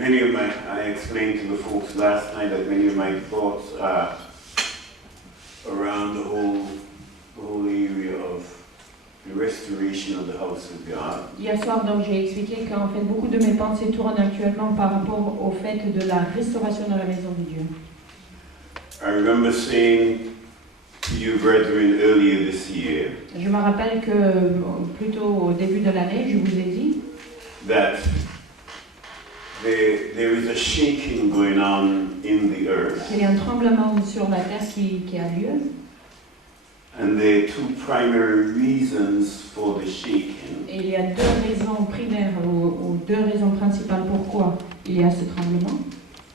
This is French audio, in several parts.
I explained to the folks last night that many of my thoughts are around the whole area of the restoration of the house of God. Hier soir, donc, j'ai expliqué qu'en fait, beaucoup de mes pensées tournent actuellement par rapport au fait de la restauration de la maison de Dieu. I remember saying to you, brethren, earlier this year, Je me rappelle que, plutôt au début de l'année, je vous ai dit that there is a shaking going on in the earth. qu'il y a un tremblement sur la terre qui a lieu. And there are two primary reasons for the shaking. Et il y a deux raisons primaires ou deux raisons principales pourquoi il y a ce tremblement.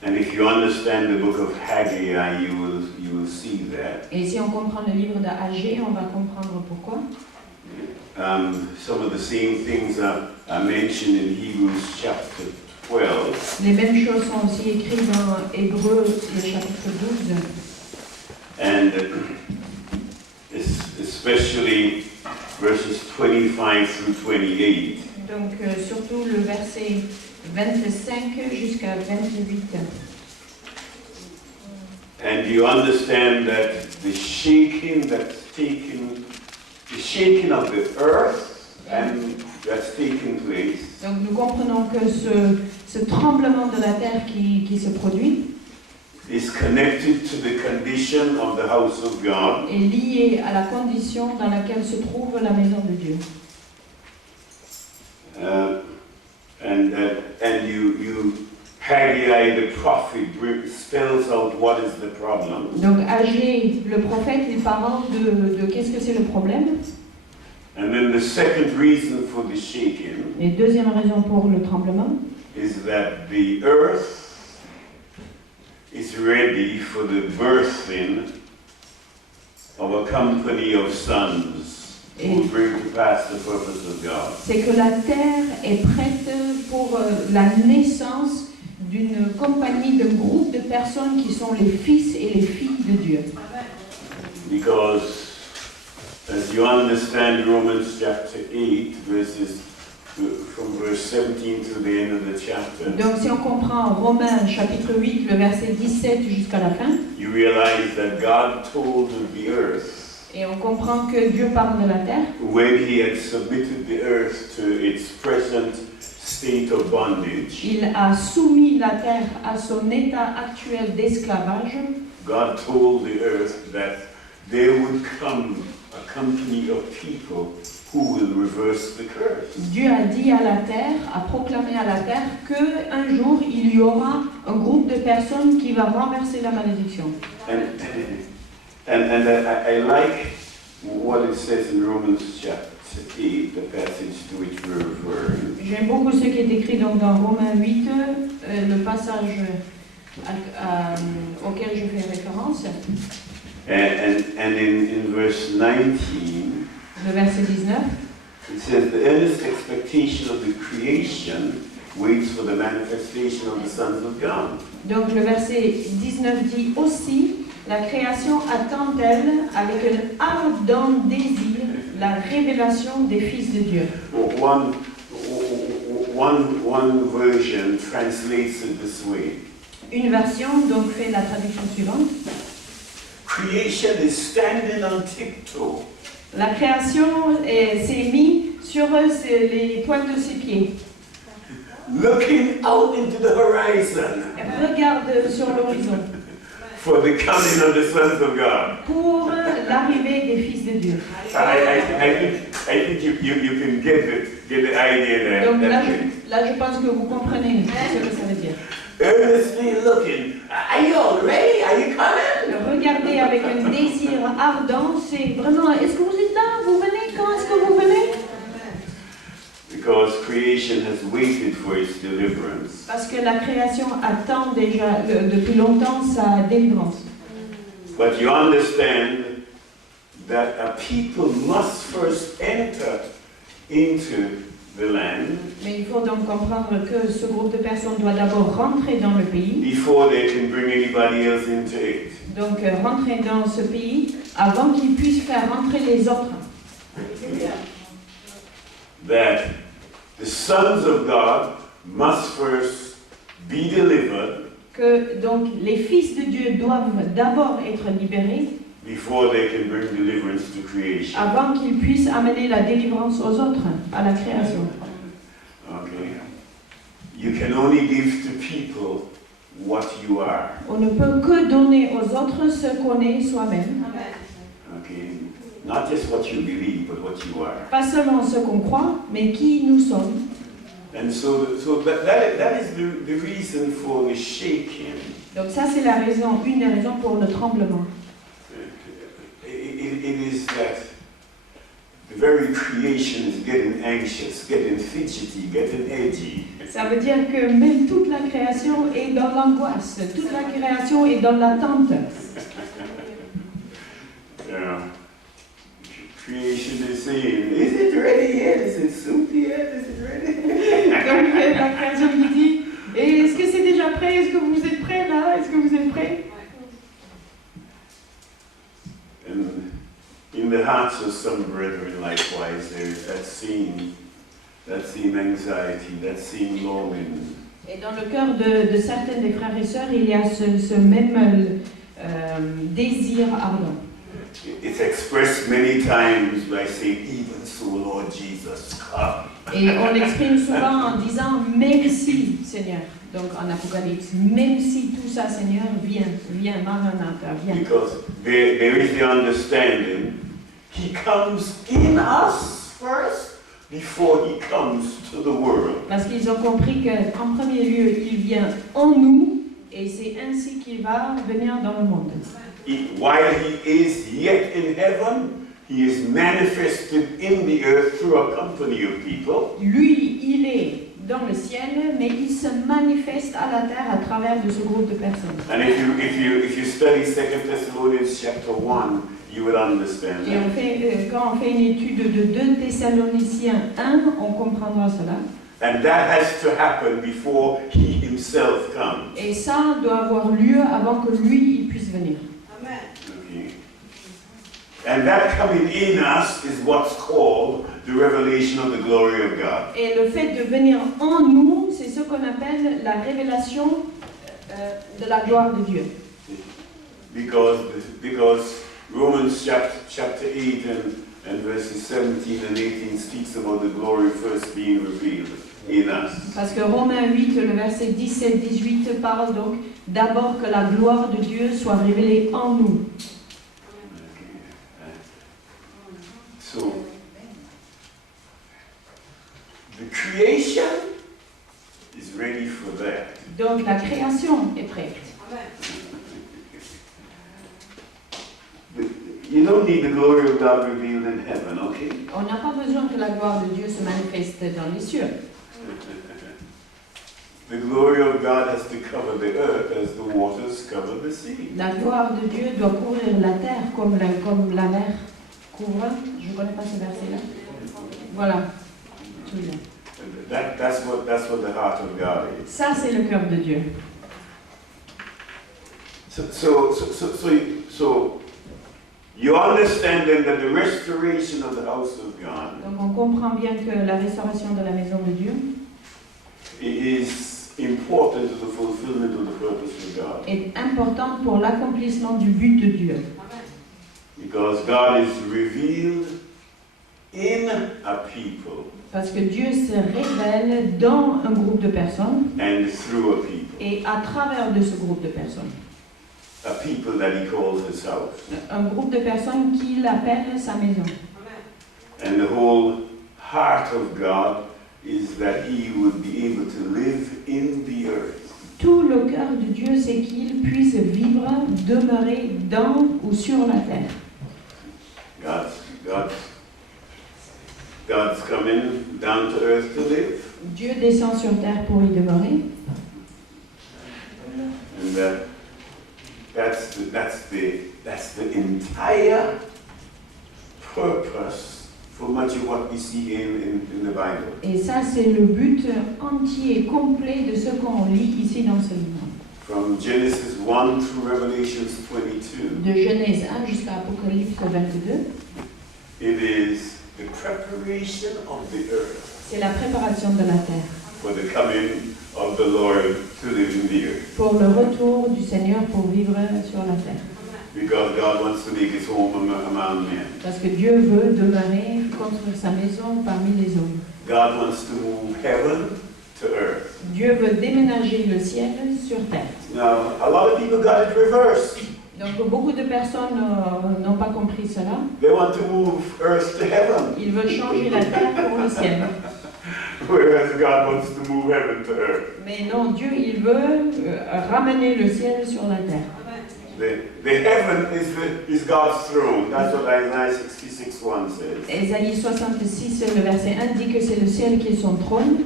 And if you understand the book of Haggai, you will see that. Et si on comprend le livre d'Agé, on va comprendre pourquoi. Some of the same things are mentioned in Hebrews chapter 12. Les mêmes choses sont aussi écrites dans Hébreux, le chapitre 12. And especially verses 25 through 28. Donc surtout le verset 25 jusqu'à 28. And you understand that the shaking of the earth and that's taking place. Donc nous comprenons que ce tremblement de la terre qui se produit is connected to the condition of the house of God. Est lié à la condition dans laquelle se trouve la maison de Dieu. And you Haggai the prophet spells out what is the problem. Donc Agé le prophète il parle de qu'est-ce que c'est le problème. And then the second reason for the shaking. Et deuxième raison pour le tremblement. Is that the earth is ready for the birthing of a company of sons who will bring to pass the purpose of God. C'est que la terre est prête pour la naissance d'une compagnie, d'un groupe de personnes qui sont les fils et les filles de Dieu. Because as you understand Romans chapter 8 from verse 17 to the end of the chapter. Donc si on comprend Romains chapitre 8 le verset 17 jusqu'à la fin. You realize that God told the earth. Et on comprend que Dieu parle de la terre. When he had submitted the earth to its present state of bondage. Il a soumis la terre à son état actuel d'esclavage. God told the earth that there would come a company of people who will reverse the curse. Dieu a dit à la terre, a proclamé à la terre que un jour il y aura un groupe de personnes qui va renverser la malédiction. And I like what it says in Romans chapter 8, the passage to which we're referring. J'aime beaucoup ce qui est écrit donc dans Romains 8, le passage auquel je fais référence. And in verse 19, le verset 19, it says, the earnest expectation of the creation waits for the manifestation of the sons of God. Donc le verset 19 dit aussi, la création attend-elle avec un ardent désir la révélation des fils de Dieu. One version translates it this way. Une version donc fait la traduction suivante. Creation is standing on tiptoe. La création s'est mise sur les pointes de ses pieds. Looking out into the horizon. Regarde sur l'horizon. For the coming of the sons of God. Pour l'arrivée des fils de Dieu. I think you can get the idea there. Donc là, je pense que vous comprenez ce que ça veut dire. Earnestly looking. Are you all ready? Are you coming? Regardez avec un désir ardent, c'est vraiment, est-ce que vous êtes là? Vous venez? Quand est-ce que vous venez? Because creation has waited for its deliverance. Parce que la création attend déjà depuis longtemps sa délivrance. But you understand that a people must first enter into the land. Mais il faut donc comprendre que ce groupe de personnes doit d'abord rentrer dans le pays. Before they can bring anybody else into it. Donc rentrer dans ce pays avant qu'ils puissent faire rentrer les autres. That the sons of God must first be delivered que donc les fils de Dieu doivent d'abord être libérés before they can bring deliverance to creation. avant qu'ils puissent amener la délivrance aux autres, à la création. Okay. You can only give to people what you are. On ne peut que donner aux autres ce qu'on est soi-même. Okay. Not just what you believe, but what you are. Pas seulement ce qu'on croit, mais qui nous sommes. And so that is the reason for the shaking. Donc ça c'est la raison, une des raisons pour le tremblement. It is that the very creation is getting anxious, getting fidgety, getting edgy. Ça veut dire que même toute la création est dans l'angoisse, toute la création est dans l'attente. Creation is saying, is it ready yet? Is it soup yet? Is it ready? Donc la création qui dit, et est-ce que c'est déjà prêt? Est-ce que vous êtes prêts là? Est-ce que vous êtes prêts? And in the hearts of some brethren, likewise, there is that same anxiety, that same longing. Et dans le cœur de certains des frères et sœurs, il y a ce même désir ardent. It's expressed many times by saying, even so, Lord Jesus, come. Et on l'exprime souvent en disant, même si, Seigneur. Donc en Apocalypse, même si tout ça, Seigneur, viens, Maranatha, viens. Because there is the understanding, He comes in us first, before He comes to the world. Parce qu'ils ont compris qu'en premier lieu, il vient en nous, et c'est ainsi qu'il va venir dans le monde. While He is yet in heaven, He is manifested in the earth through a company of people. Lui, il est dans le ciel, mais il se manifeste à la terre à travers de ce groupe de personnes. And if you study 2 Thessalonians chapter 1, you will understand Et quand on fait une étude de 2 Thessaloniciens 1, on comprendra cela. And that has to happen before He Himself comes. Et ça doit avoir lieu avant que lui il puisse venir. Okay. And that coming in us is what's called the revelation of the glory of God. Et le fait de venir en nous, c'est ce qu'on appelle la révélation de la gloire de Dieu. Because Romans chapter 8 and verses 17 and 18 speaks about the glory first being revealed in us. Parce que Romains 8, le verset 17-18 parle donc d'abord que la gloire de Dieu soit révélée en nous. So, the creation is ready for that. Donc la création est prête. You don't need the glory of God revealed in heaven, okay? On n'a pas besoin que la gloire de Dieu se manifeste dans les cieux. The glory of God has to cover the earth as the waters cover the sea. La gloire de Dieu doit couvrir la terre comme la mer couvre. Je ne connais pas ce verset-là. Voilà. That's what the heart of God is. Ça, c'est le cœur de Dieu. So you understand then that the restoration of the house of God Donc on comprend bien que la restauration de la maison de Dieu is important to the fulfillment of the purpose of God. est importante pour l'accomplissement du but de Dieu. Because God is revealed in a people Parce que Dieu se révèle dans un groupe de personnes and through a people. et à travers de ce groupe de personnes. A people that He calls His house. Un groupe de personnes qu'il appelle sa maison. And the whole heart of God is that He would be able to live in the earth. Tout le cœur de Dieu, c'est qu'il puisse vivre, demeurer dans ou sur la terre. God's coming down to earth to live. Dieu descend sur terre pour y demeurer. And that's the entire purpose for much of what we see in the Bible. Et ça, c'est le but entier et complet de ce qu'on lit ici dans ce livre. From Genesis 1 through Revelation 22. De Genèse 1 jusqu'à Apocalypse 22. It is the preparation of the earth. C'est la préparation de la terre. for the coming of the Lord to live in the earth. pour le retour du Seigneur pour vivre sur la terre. Because God wants to make his home among men. Parce que Dieu veut demeurer, construire sa maison parmi les hommes. God wants to move heaven to earth. Dieu veut déménager le ciel sur terre. Now, a lot of people got it reversed. Donc beaucoup de personnes n'ont pas compris cela. They want to move earth to heaven, Ils veulent changer la terre pour le ciel. whereas God wants to move heaven to earth. Mais non, Dieu, il veut ramener le ciel sur la terre. The heaven is God's throne. That's what Isaiah 66:1 says. Ésaïe 66, le verset 1 dit que c'est le ciel qui est son trône.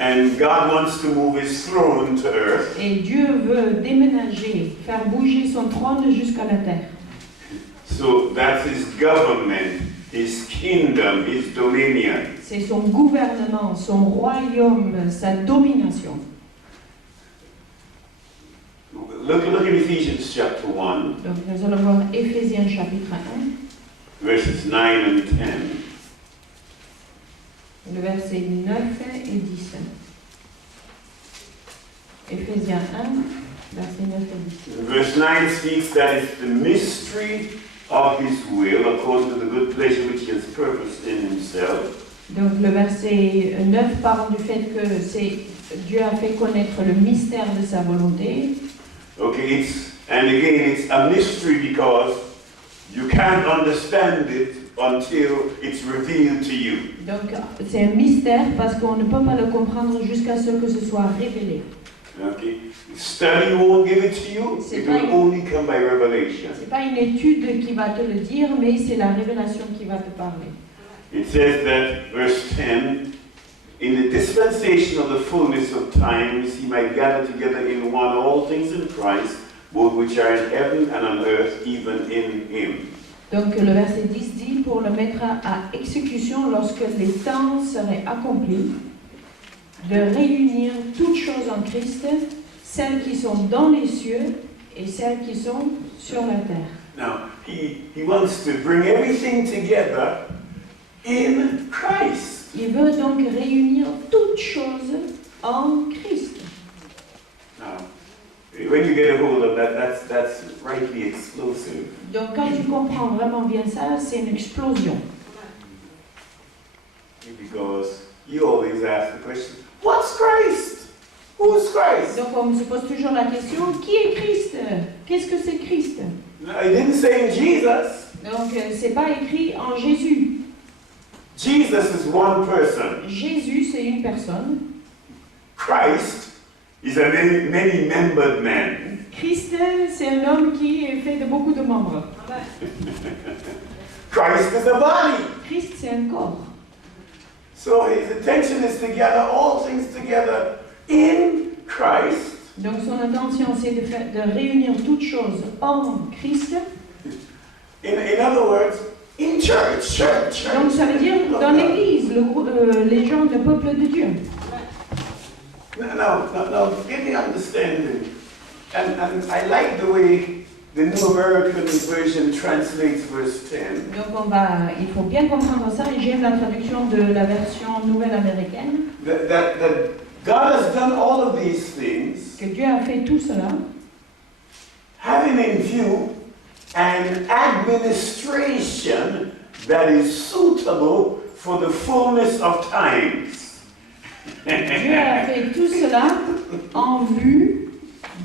And God wants to move his throne to earth. Et Dieu veut déménager, faire bouger son trône jusqu'à la terre. So that's his government, his kingdom, his dominion. C'est son gouvernement, son royaume, sa domination. Look in Ephesians chapter 1, Donc nous allons voir Éphésiens chapitre 1, verses 9 and 10. le verset 9 et 10. Éphésiens 1, verset 9 et 10. Verse 9 speaks that it's the mystery of his will, according to the good pleasure which he has purposed in himself. Donc le verset 9 parle du fait que Dieu a fait connaître le mystère de sa volonté. Okay, it's a mystery because you can't understand it until it's revealed to you. Donc c'est un mystère parce qu'on ne peut pas le comprendre jusqu'à ce que ce soit révélé. Okay, study won't give it to you. It will only come by revelation. C'est pas une étude qui va te le dire, mais c'est la révélation qui va te parler. It says that, verse 10, in the dispensation of the fullness of times, he might gather together in one all things in Christ, both which are in heaven and on earth, even in him. Donc le verset 10 dit, pour le mettre à exécution lorsque les temps seraient accomplis, de réunir toutes choses en Christ, celles qui sont dans les cieux et celles qui sont sur la terre. Now, he wants to bring everything together in Christ. Il veut donc réunir toutes choses en Christ. Now, when you get a hold of that, that's rightly explosive. Donc quand tu comprends vraiment bien ça, c'est une explosion. Because you always ask the question, what's Christ? Who's Christ? Donc on se pose toujours la question, qui est Christ? Qu'est-ce que c'est Christ? No, he didn't say Jesus. Donc c'est pas écrit en Jésus. Jesus is one person. Jésus, c'est une personne. Christ is a many-membered man. Christ, c'est un homme qui est fait de beaucoup de membres. Christ is a body. Christ, c'est un corps. So his intention is to gather all things together in Christ. Donc son intention, c'est de réunir toutes choses en Christ. In other words, in church. Donc ça veut dire dans l'Église, les gens, le peuple de Dieu. Now, get the understanding. And I like the way the New American Version translates verse 10. Donc il faut bien comprendre ça, et j'aime la traduction de la version nouvelle américaine. That God has done all of these things, Que Dieu a fait tout cela, having in view an administration that is suitable for the fullness of times. Dieu a fait tout cela en vue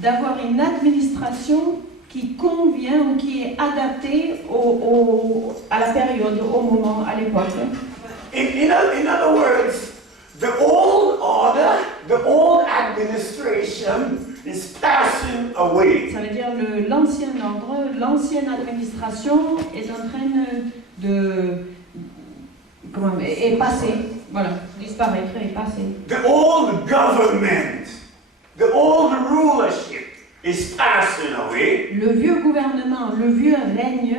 d'avoir une administration qui convient ou qui est adaptée à la période, au moment, à l'époque. In other words, the old order, the old administration is passing away. Ça veut dire l'ancien ordre, l'ancienne administration est en train est passée, voilà, disparaître et passer. The old government, the old rulership is passing away. Le vieux gouvernement, le vieux règne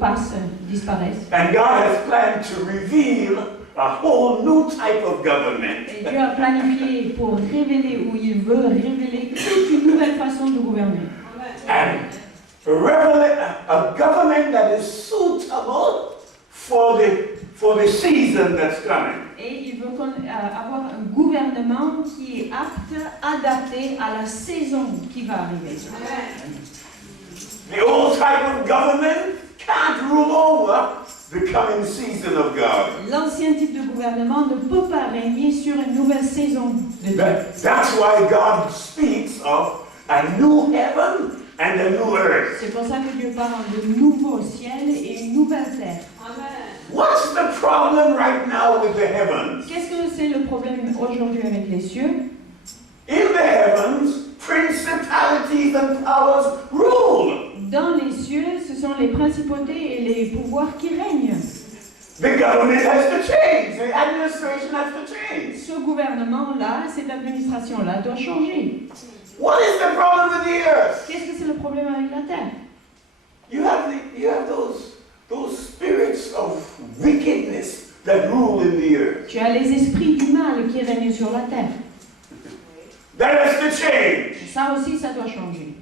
passe, disparaissent. And God has planned to reveal a whole new type of government. Et Dieu a planifié pour révéler, ou il veut révéler toute une nouvelle façon de gouverner. And a government that is suitable for the for the season that's coming. Et il veut avoir un gouvernement qui est apte, adapté à la saison qui va arriver. The old type of government can't rule over the coming season of God. L'ancien type de gouvernement ne peut pas régner sur une nouvelle saison de Dieu. That's why God speaks of a new heaven and a new earth. C'est pour ça que Dieu parle de nouveau ciel et une nouvelle terre. What's the problem right now with the heavens? Qu'est-ce que c'est le problème aujourd'hui avec les cieux? In the heavens, principalities and powers rule. Dans les cieux, ce sont les principautés et les pouvoirs qui règnent. The government has to change. The administration has to change. Ce gouvernement-là, cette administration-là doit changer. What is the problem with the earth? Qu'est-ce que c'est le problème avec la terre? You have those spirits of wickedness that rule in the earth. Tu as les esprits du mal qui règnent sur la terre. That has to change. Ça aussi, ça doit changer.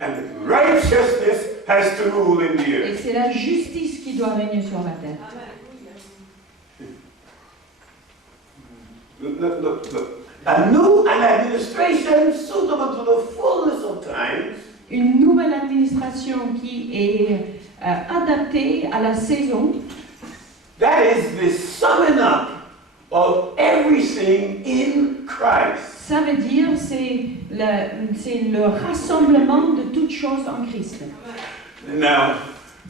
And righteousness has to rule in the Et earth. c'est la justice qui doit régner sur la terre. Look. An administration suitable to the fullness of times. Une nouvelle administration qui est adaptée à la saison. That is the summing up of everything in Christ. Ça veut dire c'est le rassemblement de toutes choses en Christ. Now,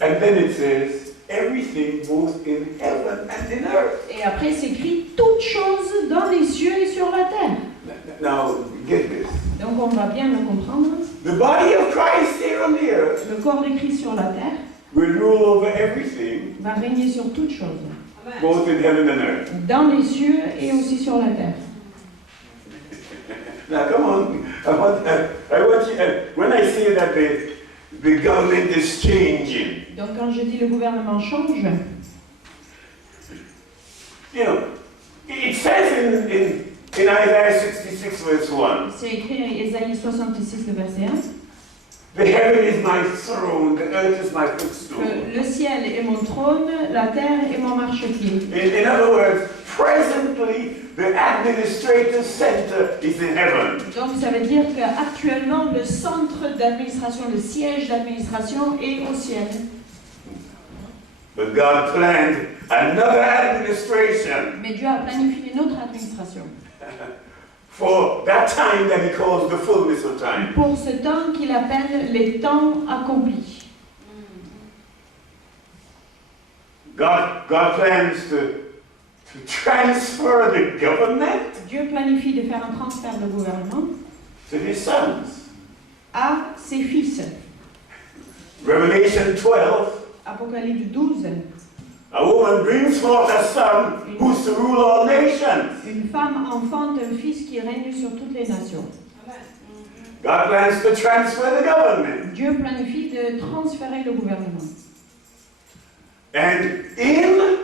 and then it says everything both in heaven and in earth. Et après c'est écrit toutes choses dans les cieux et sur la terre. Now, get this. Donc on va bien le comprendre. The body of Christ here on the earth Le corps de Christ sur la terre will rule over everything, va régner sur toutes choses, both in heaven and earth. dans les cieux et aussi sur la terre. Now, come on. I want you. When I say that the government is changing, Donc quand je dis le gouvernement change, you know, it says in Isaiah 66 verse 1, c'est écrit en Ésaïe 66, le verset 1, the heaven is my throne, the earth is my footstool. que le ciel est mon trône, la terre est mon marchepied. In other words, presently the administrative center is in heaven. Donc ça veut dire qu'actuellement le centre d'administration, le siège d'administration est au ciel. But God planned another administration Mais Dieu a planifié une autre administration. for that time that He calls the fullness of time. Pour ce temps qu'il appelle les temps accomplis. God plans to transfer the government Dieu planifie de faire un transfert de gouvernement to His sons. à ses fils. Revelation 12, Apocalypse 12. a woman brings forth a son who's to rule all nations. Une femme enfante un fils qui règne sur toutes les nations. God plans to transfer the government. Dieu planifie de transférer le gouvernement. And in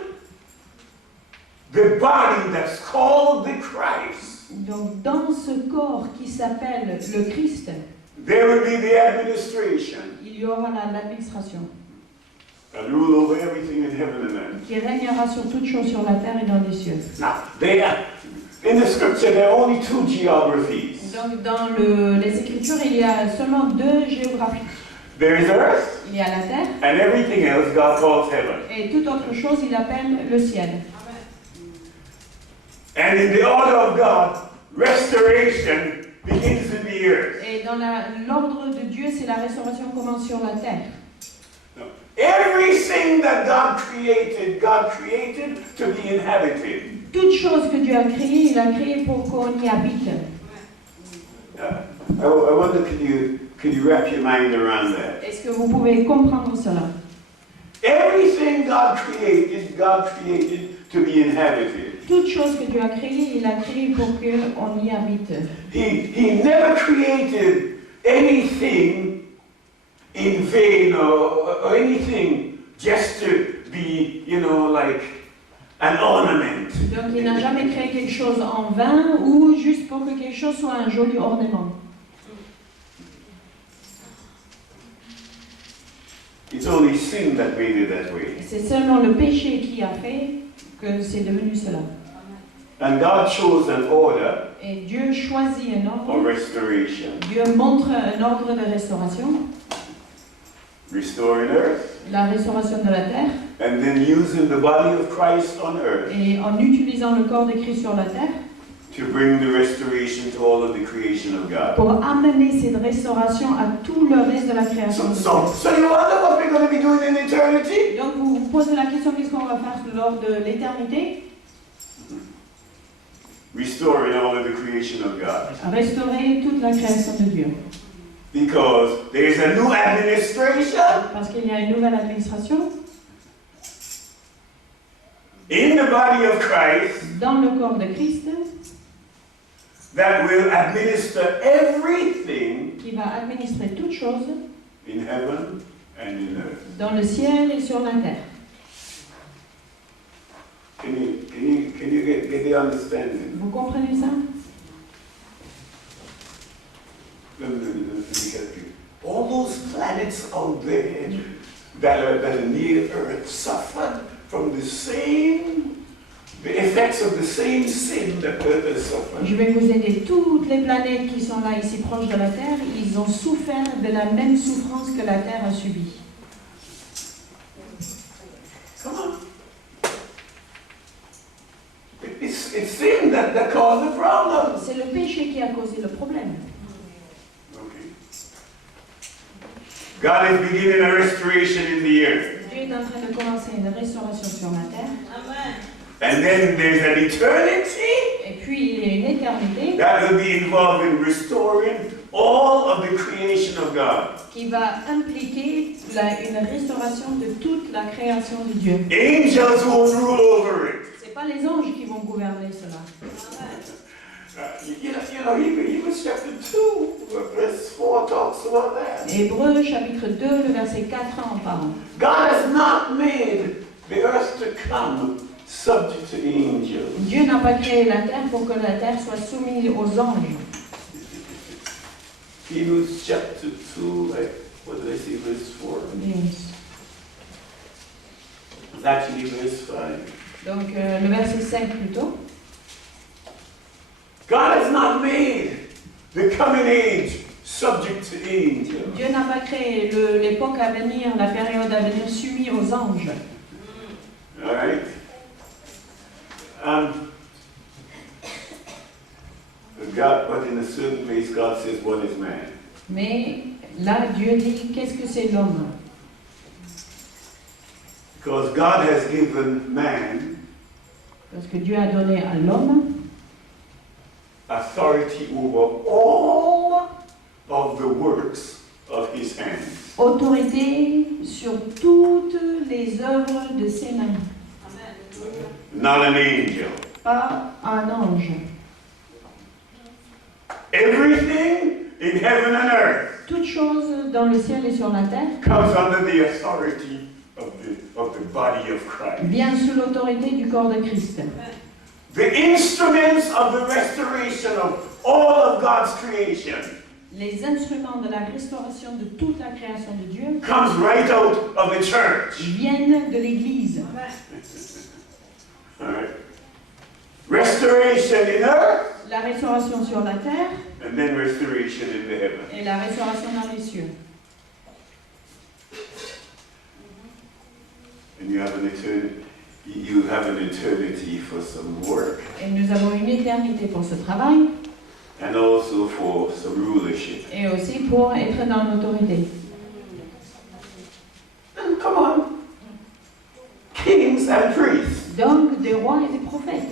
the body that's called the Christ, Donc dans ce corps qui s'appelle le Christ, there will be the administration il y aura l'administration and rule over everything in heaven and earth. qui régnera sur toutes choses sur la terre et dans les cieux. Now, in the scripture, there are only two geographies. Donc dans les Écritures, il y a seulement deux géographies. There is earth, Il y a la terre and everything else God calls heaven. et toute autre chose, il appelle le ciel. And in the order of God, restoration begins in the earth. Et dans l'ordre de Dieu, c'est la restauration commence sur la terre. Everything that God created to be inhabited. Toute chose que Dieu a créée, il a créé pour qu'on y habite. I wonder, could you wrap your mind around that? Est-ce que vous pouvez comprendre cela? Everything God created to be inhabited. Toute chose que Dieu a créée, il a créé pour qu'on y habite. He never created anything in vain or anything just to be, like an ornament. Donc il n'a jamais créé quelque chose en vain ou juste pour que quelque chose soit un joli ornement. It's only sin that made it that way. C'est seulement le péché qui a fait que c'est devenu cela. And God chose an order Et Dieu choisit un of ordre. restoration. Dieu montre un ordre de restauration, Restoring earth, la restauration de la terre, and then using the body of Christ on earth et en utilisant le corps de Christ sur la terre to bring the restoration to all of the creation of God. pour amener cette restauration à tout le reste de la création. So you wonder what we're going to be doing in eternity? Donc vous vous posez la question, qu'est-ce qu'on va faire lors de l'éternité? Restoring all of the creation of God. Restaurer toute la création de Dieu. Because there's a new administration Parce qu'il y a une nouvelle administration in the body of Christ dans le corps de Christ that will administer everything qui va administrer toutes choses in heaven and in earth. dans le ciel et sur la terre. Can you get the understanding? Vous comprenez ça? Let me get you. All those planets out there that are near Earth suffered from the effects of the same sin that Earth has suffered. Je vais vous aider. Toutes les planètes qui sont là ici proches de la Terre, ils ont souffert de la même souffrance que la Terre a subie. Come on. It's sin that caused the problem. C'est le péché qui a causé le problème. Okay. God is beginning a restoration in the earth. Dieu est en train de commencer une restauration sur la terre. Amen. And then there's an eternity Et puis il y a une éternité that will be involved in restoring all of the creation of God. qui va impliquer une restauration de toute la création de Dieu. Angels won't rule over it. Ce pas les anges qui vont gouverner cela. Hebrews chapter 2, verse 4 talks about that. Hébreux chapitre 2, le verset 4 en parle. God has not made the earth to come subject to angels. Dieu n'a pas créé la terre pour que la terre soit soumise aux anges. Hebrews chapter 2, what did I say, verse 4? Yes. It's actually verse 5. Donc le verset 5 plutôt. God has not made the coming age subject to angels. Dieu n'a pas créé l'époque à venir, la période à venir soumise aux anges. All right? God, but in a certain place, God says, "What is man?" Mais là, Dieu dit, qu'est-ce que c'est l'homme? Because God has given man Parce que Dieu a donné à l'homme authority over all of the works of his hands. autorité sur toutes les œuvres de ses mains. Not an angel. Pas un ange. Everything in heaven and earth Toute chose dans le ciel et sur la terre comes under the authority of the body of Christ. vient sous l'autorité du corps de Christ. The instruments of the restoration of all of God's creation Les instruments de la restauration de toute la création de Dieu comes right out of the church. viennent de l'Église. All right. Restoration in earth La restauration sur la terre and then restoration in the heaven. et la restauration dans les cieux. And you have an eternity for some work Et nous avons une éternité pour ce travail and also for some rulership. et aussi pour être dans l'autorité. And come on. Kings and priests. Donc des rois et des prophètes.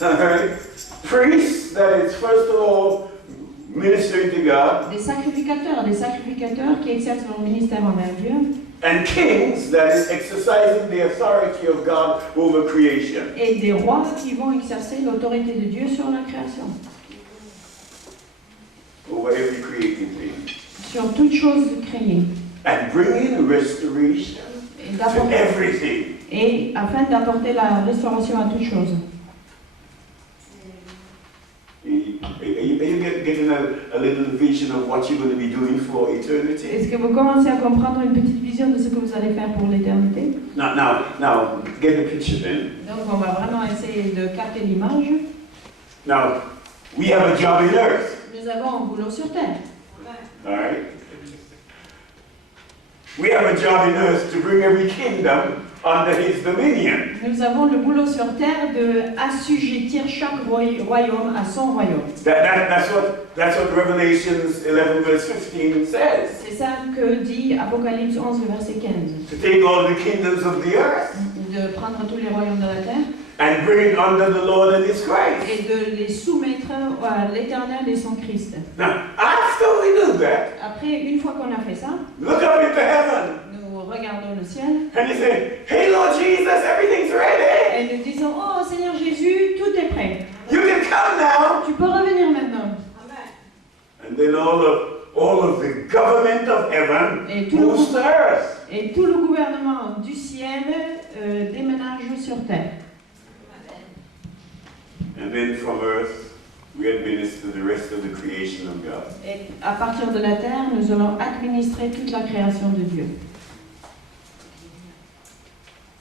All right. Priests, that is first of all ministering to God. Des sacrificateurs qui exercent leur ministère envers Dieu. And kings, that is exercising the authority of God over creation. Et des rois qui vont exercer l'autorité de Dieu sur la création. Over every created thing. Sur toute chose créée. And bringing restoration to everything. Et afin d'apporter la restauration à toute chose. He Are you getting a little vision of what you're going to be doing for eternity? Est-ce que vous commencez à comprendre une petite vision de ce que vous allez faire pour l'éternité? Now, get the picture then. Donc on va vraiment essayer de capter l'image. Now, we have a job in earth. Nous avons un boulot sur terre. All right? We have a job in earth to bring every kingdom under his dominion. Nous avons le boulot sur terre de assujettir chaque royaume à son royaume. That's what Revelations 11 verse 15 says. C'est ça que dit Apocalypse 11, le verset 15. To take all the kingdoms of the earth De prendre tous les royaumes de la terre and bring it under the Lord and his Christ. et de les soumettre à l'Éternel et son Christ. Now, after we do that, Après, une fois qu'on a fait ça, look up into heaven nous regardons le ciel and you say, hey Lord Jesus, everything's ready. et nous disons, oh Seigneur Jésus, tout est prêt. You can come now. Tu peux revenir maintenant. And then all of the government of heaven Et tout moves to earth. Et tout le gouvernement du ciel déménage sur terre. And then from earth, we administer the rest of the creation of God. Et à partir de la terre, nous allons administrer toute la création de Dieu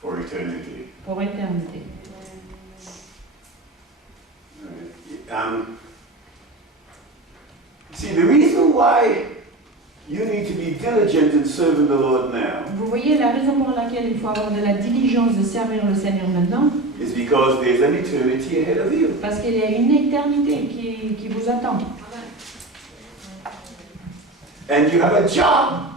For eternity. pour éternité. Right. See, the reason why you need to be diligent in serving the Lord now Vous voyez la raison pour laquelle il faut avoir de la diligence de servir le Seigneur maintenant, is because there's an eternity ahead of you. parce qu'il y a une éternité qui vous attend. And you have a job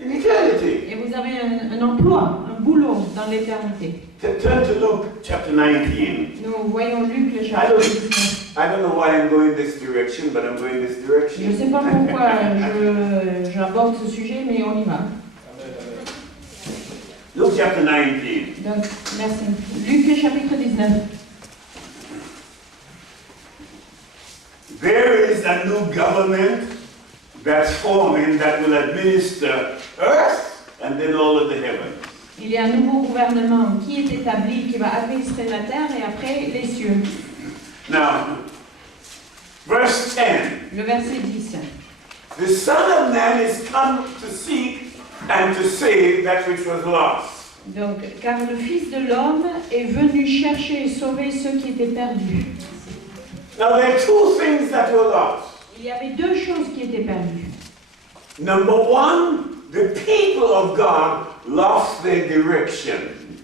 in eternity. Et vous avez un emploi, un boulot dans l'éternité. Turn to Luke chapter 19. Nous voyons Luc le chapitre 19. I don't know why I'm going this direction, but I'm going this direction. Je ne sais pas pourquoi j'aborde ce sujet, mais on y va. Luke chapter 19. Donc, merci. Luc le chapitre 19. There is a new government that's forming that will administer earth and then all of the heavens. Il y a un nouveau gouvernement qui est établi, qui va administrer la terre et après les cieux. Now, verse 10. Le verset 10. The Son of Man is come to seek and to save that which was lost. Donc, car le Fils de l'homme est venu chercher et sauver ceux qui étaient perdus. Now, there are two things that were lost. Il y avait deux choses qui étaient perdues. Number one, the people of God lost their direction.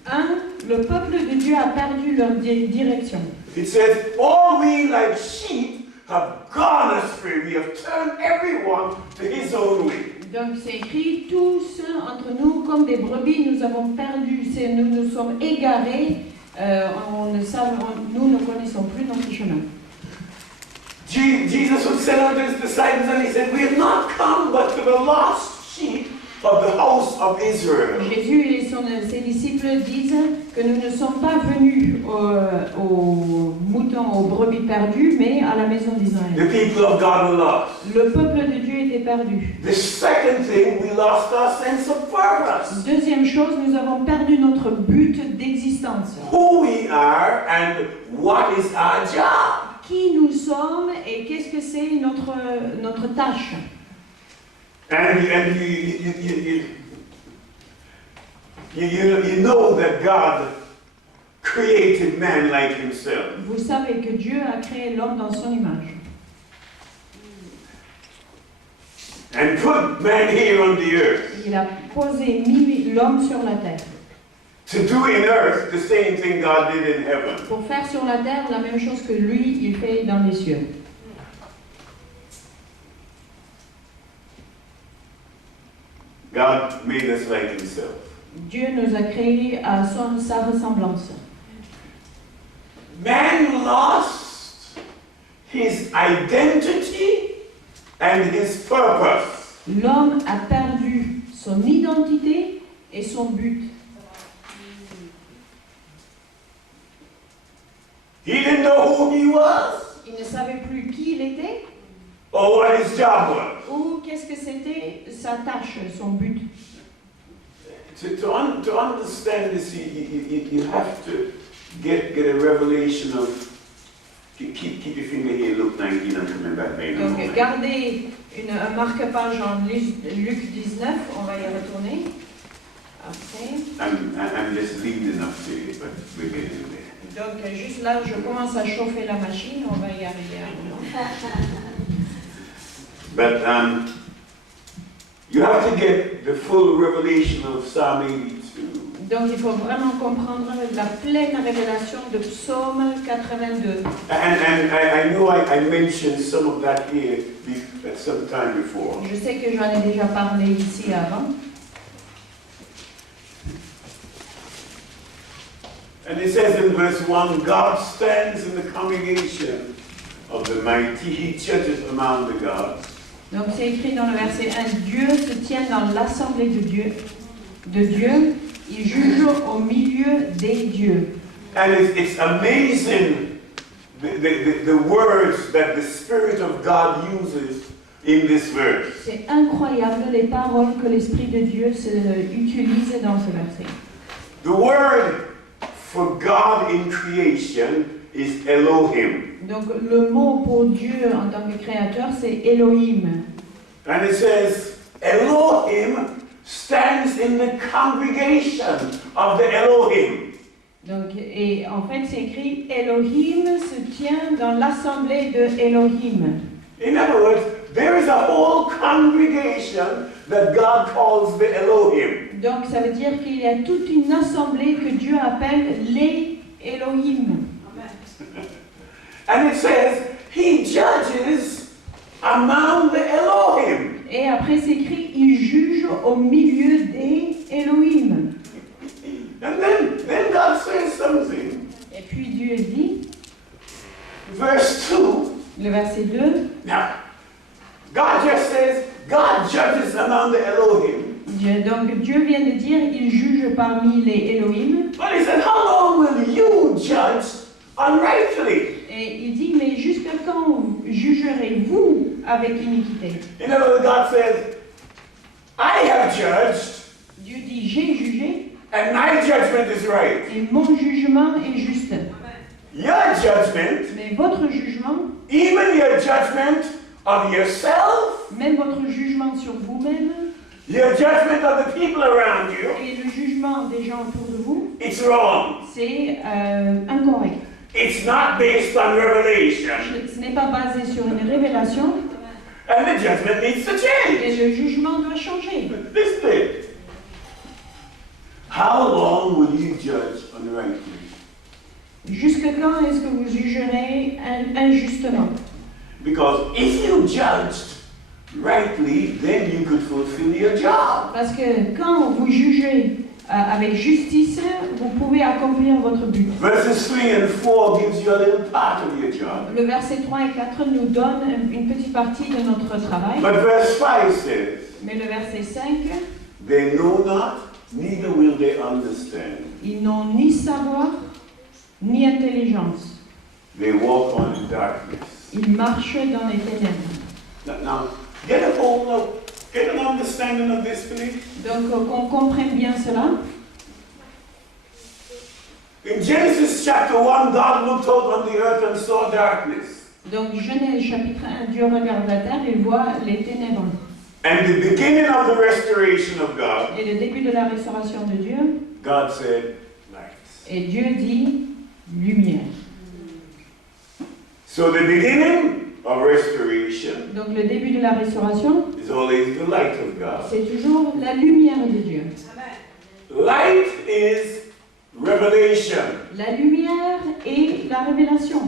Un, le peuple de Dieu a perdu leur direction. It says, all we like sheep have gone astray. We have turned everyone to his own way. Donc c'est écrit, tous entre nous, comme des brebis, nous avons perdu, nous nous sommes égarés, nous ne connaissons plus notre chemin. Jesus would send out his disciples and he said, we have not come but to the lost sheep of the house of Israel. Jésus et ses disciples disent que nous ne sommes pas venus aux moutons, aux brebis perdus, mais à la maison d'Israël. The people of God were lost. Le peuple de Dieu était perdu. The second thing, we lost our sense of purpose. Deuxième chose, nous avons perdu notre but d'existence. Who we are and what is our job. Qui nous sommes et qu'est-ce que c'est notre tâche. And you know that God created man like himself. Vous savez que Dieu a créé l'homme dans son image. And put man here on the earth. Il a mis l'homme sur la terre. To do in earth the same thing God did in heaven. Pour faire sur la terre la même chose que lui, il fait dans les cieux. God made us like himself. Dieu nous a créés à sa ressemblance. Man lost his identity and his purpose. L'homme a perdu son identité et son but. He didn't know who he was Il ne savait plus qui il était or what his job was. ou qu'est-ce que c'était sa tâche, son but. To understand this, you have to get a revelation of Keep your finger here, Luke 19, I'm coming back later. Donc gardez un marque-page en Luc 19, on va y retourner. Après. I'm just leading up to it, but we're getting there. Donc juste là, je commence à chauffer la machine, on va y arriver à un moment. But you have to get the full revelation of Psalm 82. Donc il faut vraiment comprendre la pleine révélation de Psaume 82. And I know I mentioned some of that here at some time before. Je sais que j'en ai déjà parlé ici avant. And it says in verse 1, God stands in the congregation of the mighty, he judges among the gods. Donc c'est écrit dans le verset 1, Dieu se tient dans l'assemblée de Dieu, il juge au milieu des dieux. And it's amazing the words that the Spirit of God uses in this verse. C'est incroyable les paroles que l'Esprit de Dieu utilise dans ce verset. The word for God in creation is Elohim. Donc le mot pour Dieu en tant que créateur, c'est Elohim. And it says, Elohim stands in the congregation of the Elohim. Donc, et en fait, c'est écrit Elohim se tient dans l'assemblée de Elohim. In other words, there is a whole congregation that God calls the Elohim. Donc, ça veut dire qu'il y a toute une assemblée que Dieu appelle les Elohim. And it says, he judges among the Elohim. Et après, c'est écrit, il juge au milieu des Elohim. And then God says something. Et puis Dieu dit, Verse 2. le verset 2, Now, God just says, God judges among the Elohim. donc Dieu vient de dire, il juge parmi les Elohim. But he said, how long will you judge unrightly? Et il dit, mais jusqu'à quand jugerez-vous avec iniquité? In other words, God says, I have judged, Dieu dit, j'ai jugé, and my judgment is right. et mon jugement est juste. Your judgment, Mais votre jugement, even your judgment of yourself, même votre jugement sur vous-même, your judgment of the people around you, et le jugement des gens autour de vous, it's wrong. c'est incorrect. It's not based on revelation. Ce n'est pas basé sur une révélation, And the judgment needs to change. et le jugement doit changer. Listen to it. How long will you judge unrightly? Jusque quand est-ce que vous jugerez injustement? Because if you judged rightly, then you could fulfill your job. Parce que quand vous jugez avec justice, vous pouvez accomplir votre but. Verses 3 and 4 gives you a little part of your job. Le verset 3 et 4 nous donne une petite partie de notre travail. But verse 5 says, Mais le verset 5, they know not, neither will they understand. ils n'ont ni savoir, ni intelligence. They walk on in darkness. Ils marchent dans les ténèbres. Now, get a hold of, get an understanding of this, please. Donc, qu'on comprenne bien cela. In Genesis chapter 1, God looked out on the earth and saw darkness. Donc, Genèse chapitre 1, Dieu regarde la terre et voit les ténèbres. And the beginning of the restoration of God, Et le début de la restauration de Dieu, God said, light. et Dieu dit lumière. So the beginning of restoration Donc, le début de la restauration, is always the light of God. c'est toujours la lumière de Dieu. Light is revelation. La lumière est la révélation.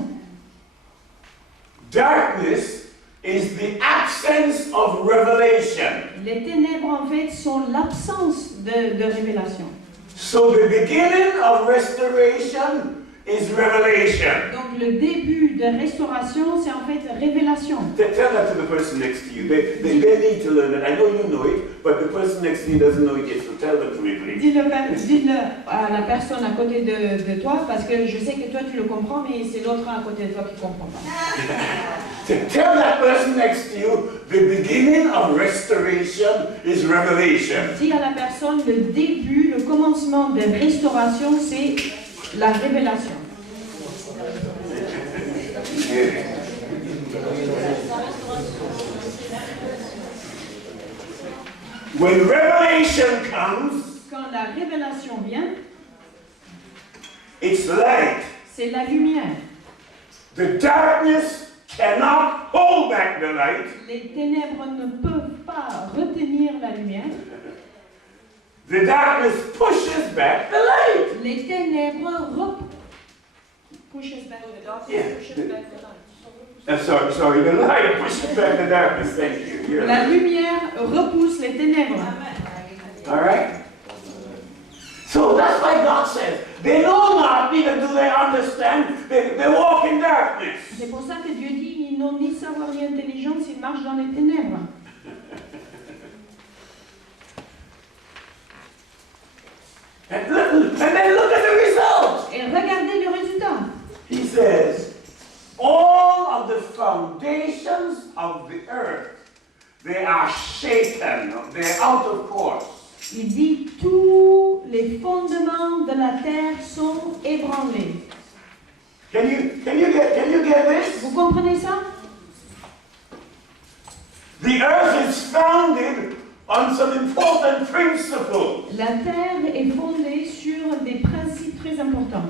Darkness is the absence of revelation. Les ténèbres, en fait, sont l'absence de révélation. So the beginning of restoration is revelation. Donc, le début de restauration, c'est en fait révélation. Tell that to the person next to you. They need to learn it. I know you know it, but the person next to you doesn't know it yet, so tell them to me, please. Dis-le à la personne à côté de toi, parce que je sais que toi tu le comprends, mais c'est l'autre à côté de toi qui ne comprend pas. Tell that person next to you, the beginning of restoration is revelation. Dis à la personne, le début, le commencement de restauration, c'est la révélation. When revelation comes, quand la révélation vient, it's light. c'est la lumière. The darkness cannot hold back the light. Les ténèbres ne peuvent pas retenir la lumière. The darkness pushes back the light. Les ténèbres pushes back the darkness. Yeah. Pushes back the light. Sorry, the light pushes back the darkness. Thank you. La lumière repousse les ténèbres. All right? So that's why God says, they know not, neither do they understand. They walk in darkness. C'est pour ça que Dieu dit, ils n'ont ni savoir ni intelligence, ils marchent dans les ténèbres. And then look at the result. Et regardez le résultat. He says, all of the foundations of the earth, they are shaken. They're out of course. Il dit, tous les fondements de la terre sont ébranlés. Can you get this? Vous comprenez ça? The earth is founded on some important principles. La terre est fondée sur des principes très importants.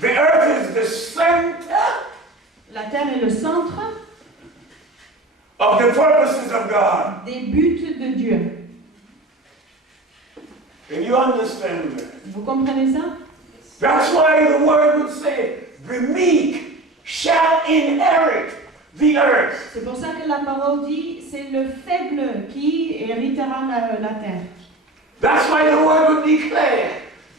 The earth is the center La terre est le centre of the purposes of God. des buts de Dieu. Can you understand that? Vous comprenez ça? That's why the word would say, the meek shall inherit the earth. C'est pour ça que la parole dit, c'est le faible qui héritera la terre. That's why the word would declare,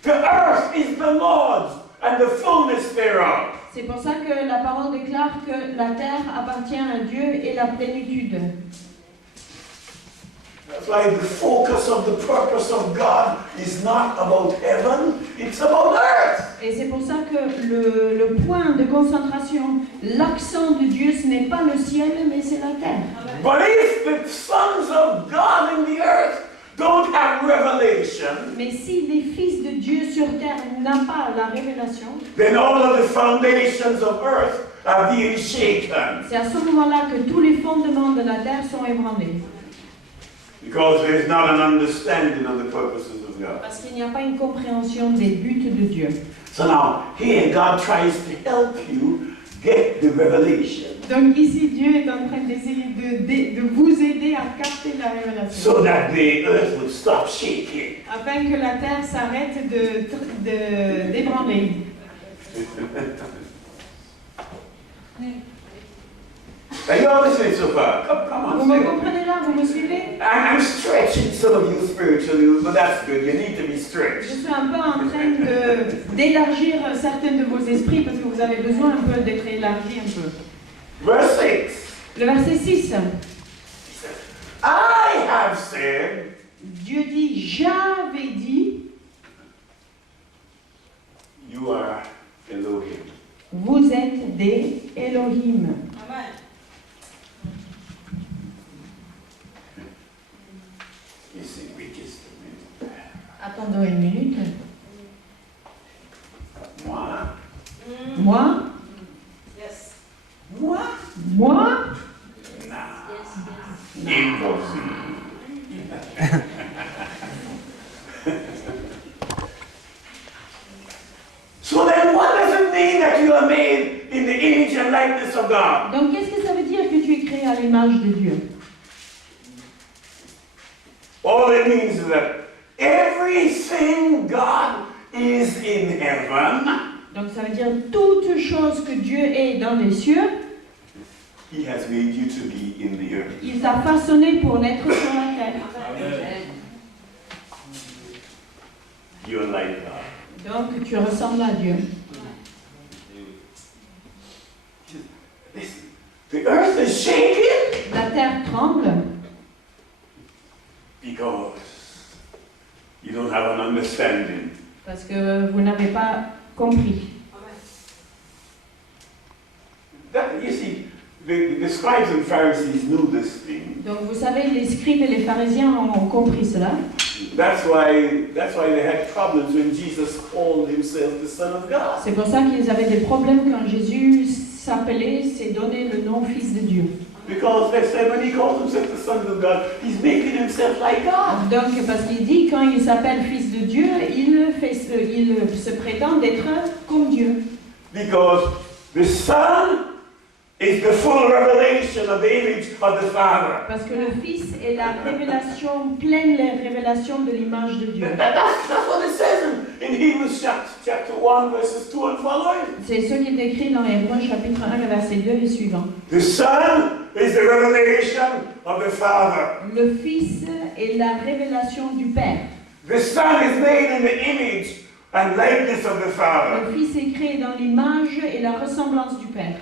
the earth is the Lord's and the fullness thereof. C'est pour ça que la parole déclare que la terre appartient à Dieu et la plénitude. That's why the focus of the purpose of God is not about heaven, it's about earth. Et c'est pour ça que le point de concentration, l'accent de Dieu, ce n'est pas le ciel, mais c'est la terre. But if the sons of God in the earth don't have revelation, Mais si les fils de Dieu sur terre n'ont pas la révélation, then all of the foundations of earth are being shaken. c'est à ce moment-là que tous les fondements de la terre sont ébranlés. Because there is not an understanding of the purposes of God. Parce qu'il n'y a pas une compréhension des buts de Dieu. So now, here God tries to help you get the revelation. Donc ici, Dieu est en train d'essayer de vous aider à capter la révélation. So that the earth would stop shaking. Afin que la terre s'arrête d'ébranler. Are you all listening so far? Come Vous on, me say it. comprenez là? Vous me suivez? I'm stretching some of you spiritually, but that's good. You need to be Je stretched. suis un peu en train d'élargir certains de vos esprits parce que vous avez besoin un peu d'être élargi un peu. Verse 6. Le verset 6. I have said, Dieu dit, j'avais dit, you are Elohim. vous êtes des Elohim. Amen. You see, we just a minute. Attendons une minute. Moi? Moi? Yes. Moi? Moi? Nah. Yes, yes. Impossible. So then what does it mean that you are made in the image and likeness of God? Donc qu'est-ce que ça veut dire que tu es créé à l'image de Dieu? All it means is that everything God is in heaven, Donc ça veut dire toute chose que Dieu est dans les cieux, He has made you to be in the earth. il t'a façonné pour naître sur la terre. You're like God. Donc tu ressembles à Dieu. Listen, the earth is shaking La terre tremble because you don't have an understanding. parce que vous n'avez pas compris. That, you see, the scribes and Pharisees knew this thing. Donc vous savez, les scribes et les pharisiens ont compris cela. That's why they had problems when Jesus called himself the Son of God. C'est pour ça qu'ils avaient des problèmes quand Jésus s'appelait, s'est donné le nom Fils de Dieu. Because they said when he calls himself the Son of God, he's making himself like God. Donc, parce qu'il dit, quand il s'appelle fils de Dieu, il se prétend d'être comme Dieu. Because the Son is the full revelation of the image of the Father. Parce que le Fils est la révélation, pleine révélation de l'image de Dieu. That's what it says in Hebrews chapter 1, verses 2 and following. C'est ce qui est écrit dans Hébreux chapitre 1, verset 2 et suivant. The Son is the revelation of the Father. Le Fils est la révélation du Père. The Son is made in the image and likeness of the Father. Le Fils est créé dans l'image et la ressemblance du Père.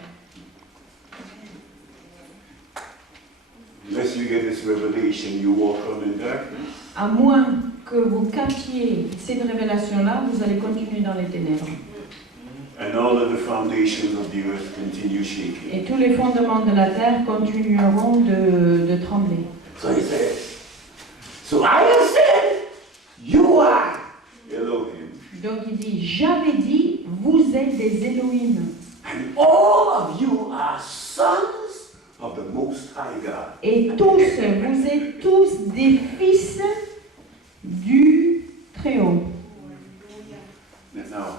Unless you get this revelation, you walk on in darkness. À moins que vous captiez cette révélation-là, vous allez continuer dans les ténèbres. And all of the foundations of the earth continue shaking. Et tous les fondements de la terre continueront de trembler. So he says, so I have said, you are Elohim. Donc il dit, j'avais dit, vous êtes des Elohim. And all of you are sons of the Most High God. Et tous, vous êtes tous des fils du Très-Haut. Now,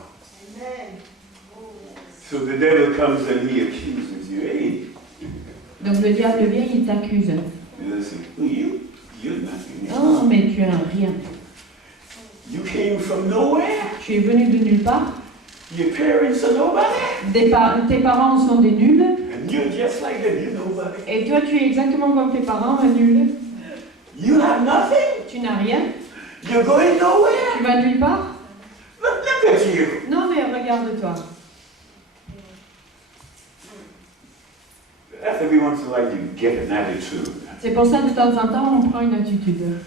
so the devil comes and he accuses you. Hey, Donc le diable vient, il t'accuse. you say, well, you're nothing. Oh, mais tu es un rien. You came from nowhere. Tu es venu de nulle part. Your parents are nobody. Tes parents sont des nuls. And you're just like them. You're nobody. Et toi, tu es exactement comme tes parents, un nul. You have nothing. Tu n'as rien. You're going nowhere. Tu vas nulle part. Look at you. Non, mais regarde-toi. That's every once in a while you get an attitude. C'est pour ça que de temps en temps, on prend une attitude.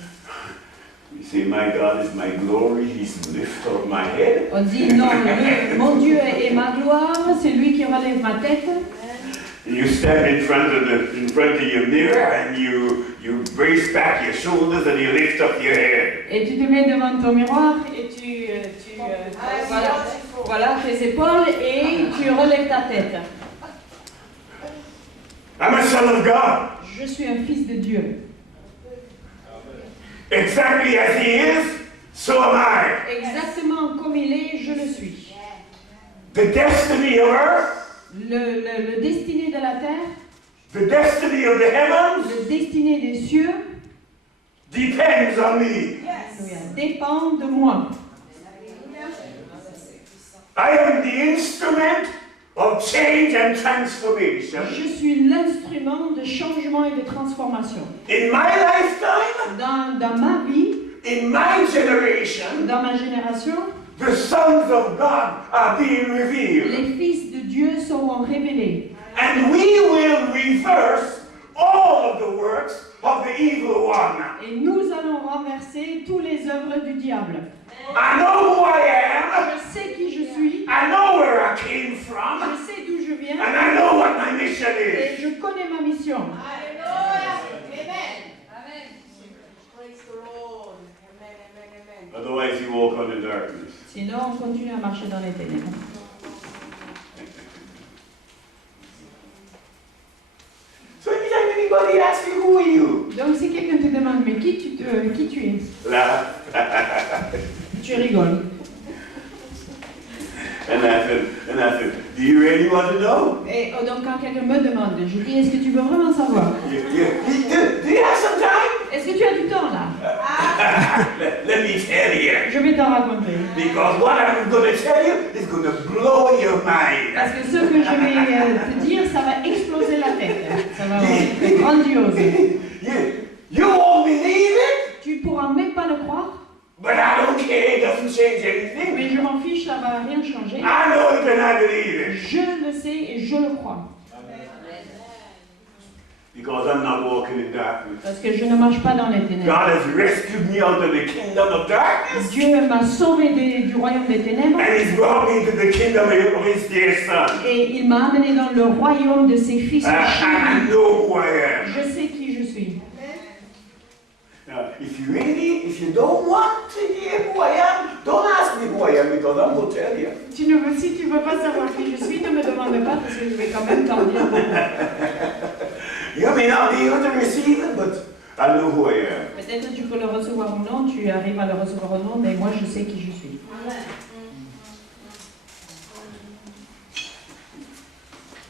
You say, my God is my glory. He's the lift of my head. On dit, non, mon Dieu est ma gloire, c'est lui qui relève ma tête. You stand in front of your mirror and you brace back your shoulders and you lift up your head. Et tu te mets devant ton miroir et voilà tes épaules et tu relèves ta tête. I'm a son of God. Je suis un fils de Dieu. Exactly as he is, so am I. Exactement comme il est, je le suis. The destiny of earth, Le destiné de la terre, the destiny of the heavens le destiné des cieux, depends on me. dépend de moi. I am the instrument of change and transformation. Je suis l'instrument de changement et de transformation. In my lifetime, Dans ma vie, in my generation, dans ma génération, the sons of God are being revealed. les fils de Dieu seront révélés. And we will reverse all of the works of the evil one. Et nous allons renverser tous les œuvres du diable. I know who I am. Je sais qui je suis, I know where I came from. je sais d'où je viens, And I know what my mission et is. je connais ma mission. Hallelujah. Amen. Amen. Praise the Lord. Amen, amen, amen. Otherwise you walk on in darkness. Sinon, on continue à marcher dans les ténèbres. So anytime anybody asks you, who are you? Donc, si quelqu'un te demande, mais qui tu es, Laugh. tu rigoles. And I said, do you really want to know? Et donc, quand quelqu'un me demande, je dis, est-ce que tu veux vraiment savoir? Do you have some time? Est-ce que tu as du temps là? Let me tell you. Je vais t'en raconter. Because what I'm going to tell you is going to blow your mind. Parce que ce que je vais te dire, ça va exploser la tête. Ça va être grandiose. You won't believe it, Tu pourras même pas le croire, but I don't care. It doesn't change anything. mais je m'en fiche, ça va rien changer. I know it and I believe it. Je le sais et je le crois. Because I'm not walking in darkness. Parce que je ne marche pas dans les ténèbres. God has rescued me out of the kingdom of darkness. Dieu m'a sauvé du royaume des ténèbres And he's brought me to the kingdom of his dear son. et il m'a amené dans le royaume de ses fils I chéris. know who I am. Je sais qui je suis. Now, if you don't want to hear who I am, don't ask me who I am because I'm going to tell you. Si tu ne veux pas savoir qui je suis, ne me demande pas parce que je vais quand même t'en dire beaucoup. You may not be able to receive it, but I know who I am. Peut-être que tu peux le recevoir ou non, tu arrives à le recevoir ou non, mais moi je sais qui je suis.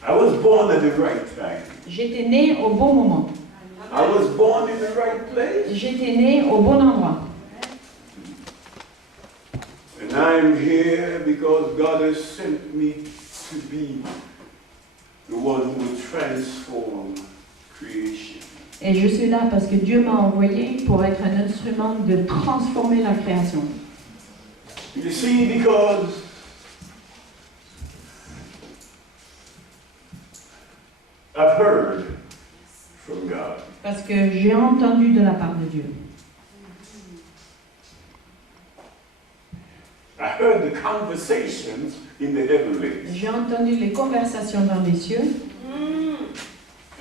I was born at the right time. J'étais né au bon moment. I was born in the right place. J'étais né au bon endroit. And I'm here because God has sent me to be the one who will transform creation. Et je suis là parce que Dieu m'a envoyé pour être un instrument de transformer la création. You see, because I've heard from God. Parce que j'ai entendu de la part de Dieu. I heard the conversations in the heavenlies. J'ai entendu les conversations dans les cieux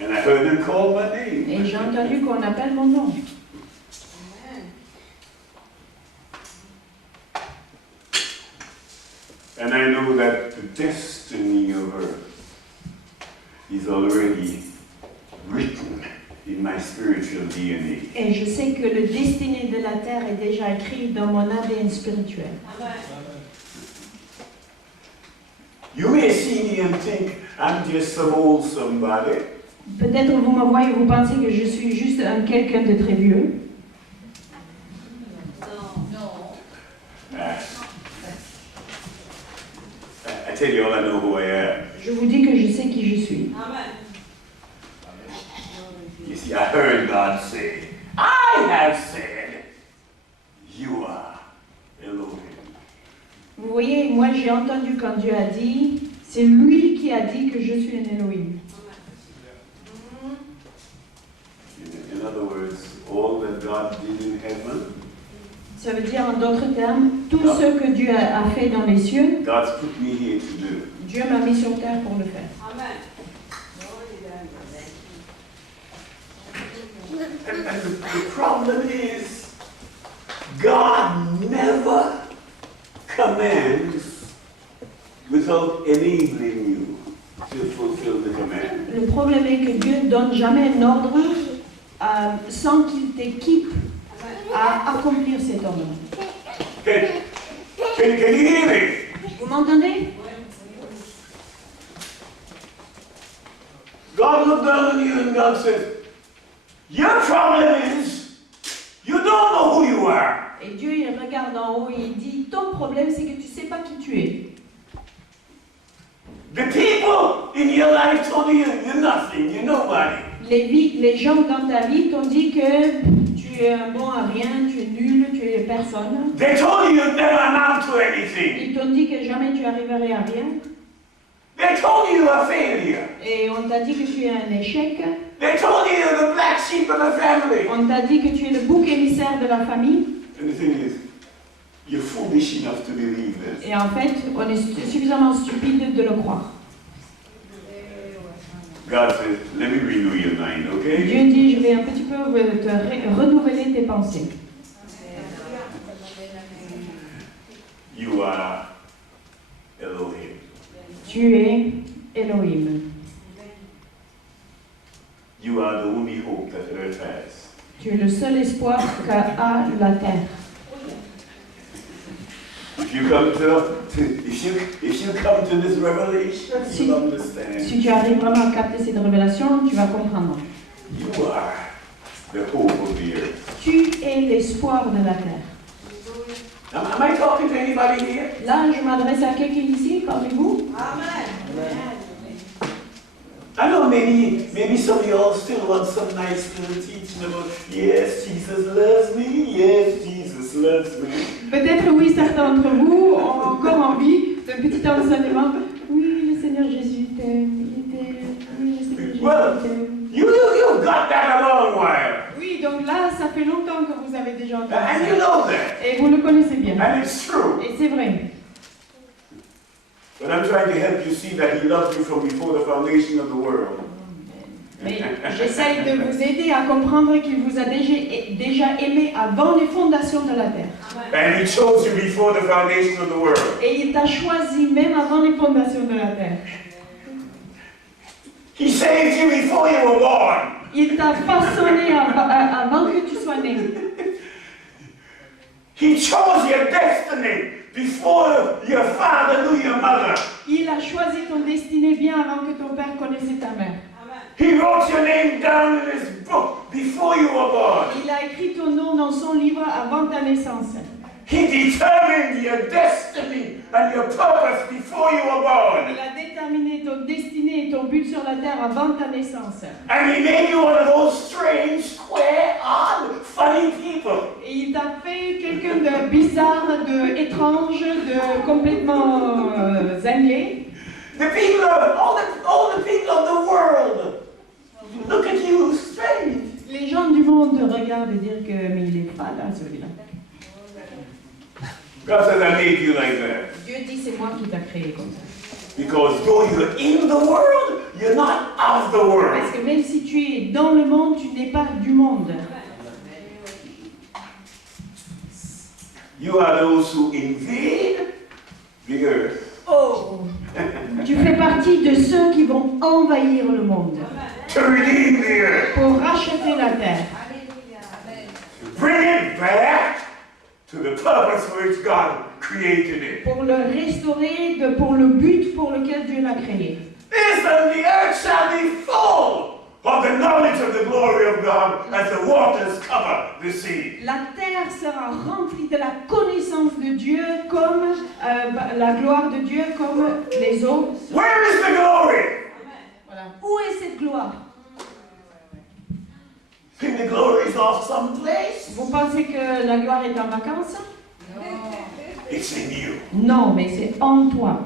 And I heard them call my name. et j'ai entendu qu'on appelle mon nom. And I know that the destiny of earth is already written in my spiritual DNA. Et je sais que le destiné de la terre est déjà écrit dans mon ADN spirituel. You may see me and think I'm just some old somebody. Peut-être vous me voyez et vous pensez que je suis juste quelqu'un de très vieux. I tell you all I know who I am. Je vous dis que je sais qui je suis. You see, I heard God say, I have said, you are Elohim. Vous voyez, moi j'ai entendu quand Dieu a dit, c'est lui qui a dit que je suis un Elohim. In other words, all that God did in heaven, Ça veut dire en d'autres termes, tout ce que Dieu a fait dans les cieux, God's put me here to do. Dieu m'a mis sur terre pour le faire. And the problem is, God never commands without enabling you to fulfill the command. Le problème est que Dieu ne donne jamais un ordre sans qu'il t'équipe à accomplir cet ordre. Can you hear me? Vous m'entendez? God looked down on you and God says, your problem is, you don't know who you are. Et Dieu il regarde en haut et il dit, ton problème c'est que tu ne sais pas qui tu es. The people in your life told you you're nothing, you're nobody. Les gens dans ta vie t'ont dit que tu es un bon à rien, tu es nul, tu es personne. They told you you'd never amount to anything. Ils t'ont dit que jamais tu arriverais à rien. They told you you're a failure. Et on t'a dit que tu es un échec. They told you you're the black sheep of the family. On t'a dit que tu es le bouc émissaire de la famille. And the thing is, you're foolish enough to believe this. Et en fait, on est suffisamment stupide de le croire. God says, let me renew your mind, okay? Dieu dit, je vais un petit peu te renouveler tes pensées. You are Elohim. Tu es Elohim. You are the only hope that earth has. Tu es le seul espoir qu'a la terre. If you come to this revelation, you'll understand. Si tu arrives vraiment à capter cette révélation, tu vas comprendre. You are the hope of the earth. Tu es l'espoir de la terre. Am I talking to anybody here? Là, je m'adresse à quelqu'un ici, parmi vous. I know maybe some of y'all still want some nice little teaching about, yes, Jesus loves me, yes, Jesus loves me. Peut-être oui, certains d'entre vous ont encore envie d'un petit enseignement. Oui, le Seigneur Jésus t'aime, il t'aime. Oui, le Seigneur Jésus t'aime. You got that a long while. Oui, donc là, ça fait longtemps que vous avez déjà entendu And you ça. know that. Et vous le connaissez bien. And it's true. Et c'est vrai. But I'm trying to help you see that He loves you from before the foundation of the world. Mais j'essaye de vous aider à comprendre qu'il vous a déjà aimé avant les fondations de la terre. And He chose you before the foundation of the world. Et il t'a choisi même avant les fondations de la terre. He saved you before you were born. Il t'a façonné avant que tu sois né. He chose your destiny before your father knew your mother. Il a choisi ton destinée bien avant que ton père connaissait ta mère. He wrote your name down in his book before you were born. Il a écrit ton nom dans son livre avant ta naissance. He determined your destiny and your purpose before you were born. Il a déterminé ton destinée et ton but sur la terre avant ta naissance. And he made you one of those strange, square, odd, funny people. Et il t'a fait quelqu'un de bizarre, de étrange, de complètement zinglé. The people, all the people of the world look at you strange. Les gens du monde te regardent et disent que mais il est pas là celui-là. God says, I made you like that. Dieu dit c'est moi qui t'a créé comme ça. Because though you're in the world, you're not of the world. Parce que même si tu es dans le monde, tu n'es pas du monde. You are those who invade the earth. Oh. Tu fais partie de ceux qui vont envahir le monde. To redeem the earth. Pour racheter la terre. Bring it back to the purpose for which God created it. Pour le restaurer pour le but pour lequel Dieu l'a créé. Listen, the earth shall be full of the knowledge of the glory of God as the waters cover the sea. La terre sera remplie de la connaissance de Dieu comme la gloire de Dieu comme les eaux. Where is the glory? Voilà. Où est cette gloire? Think the glory is off someplace? Vous pensez que la gloire est en vacances? It's in you. Non, mais c'est en toi.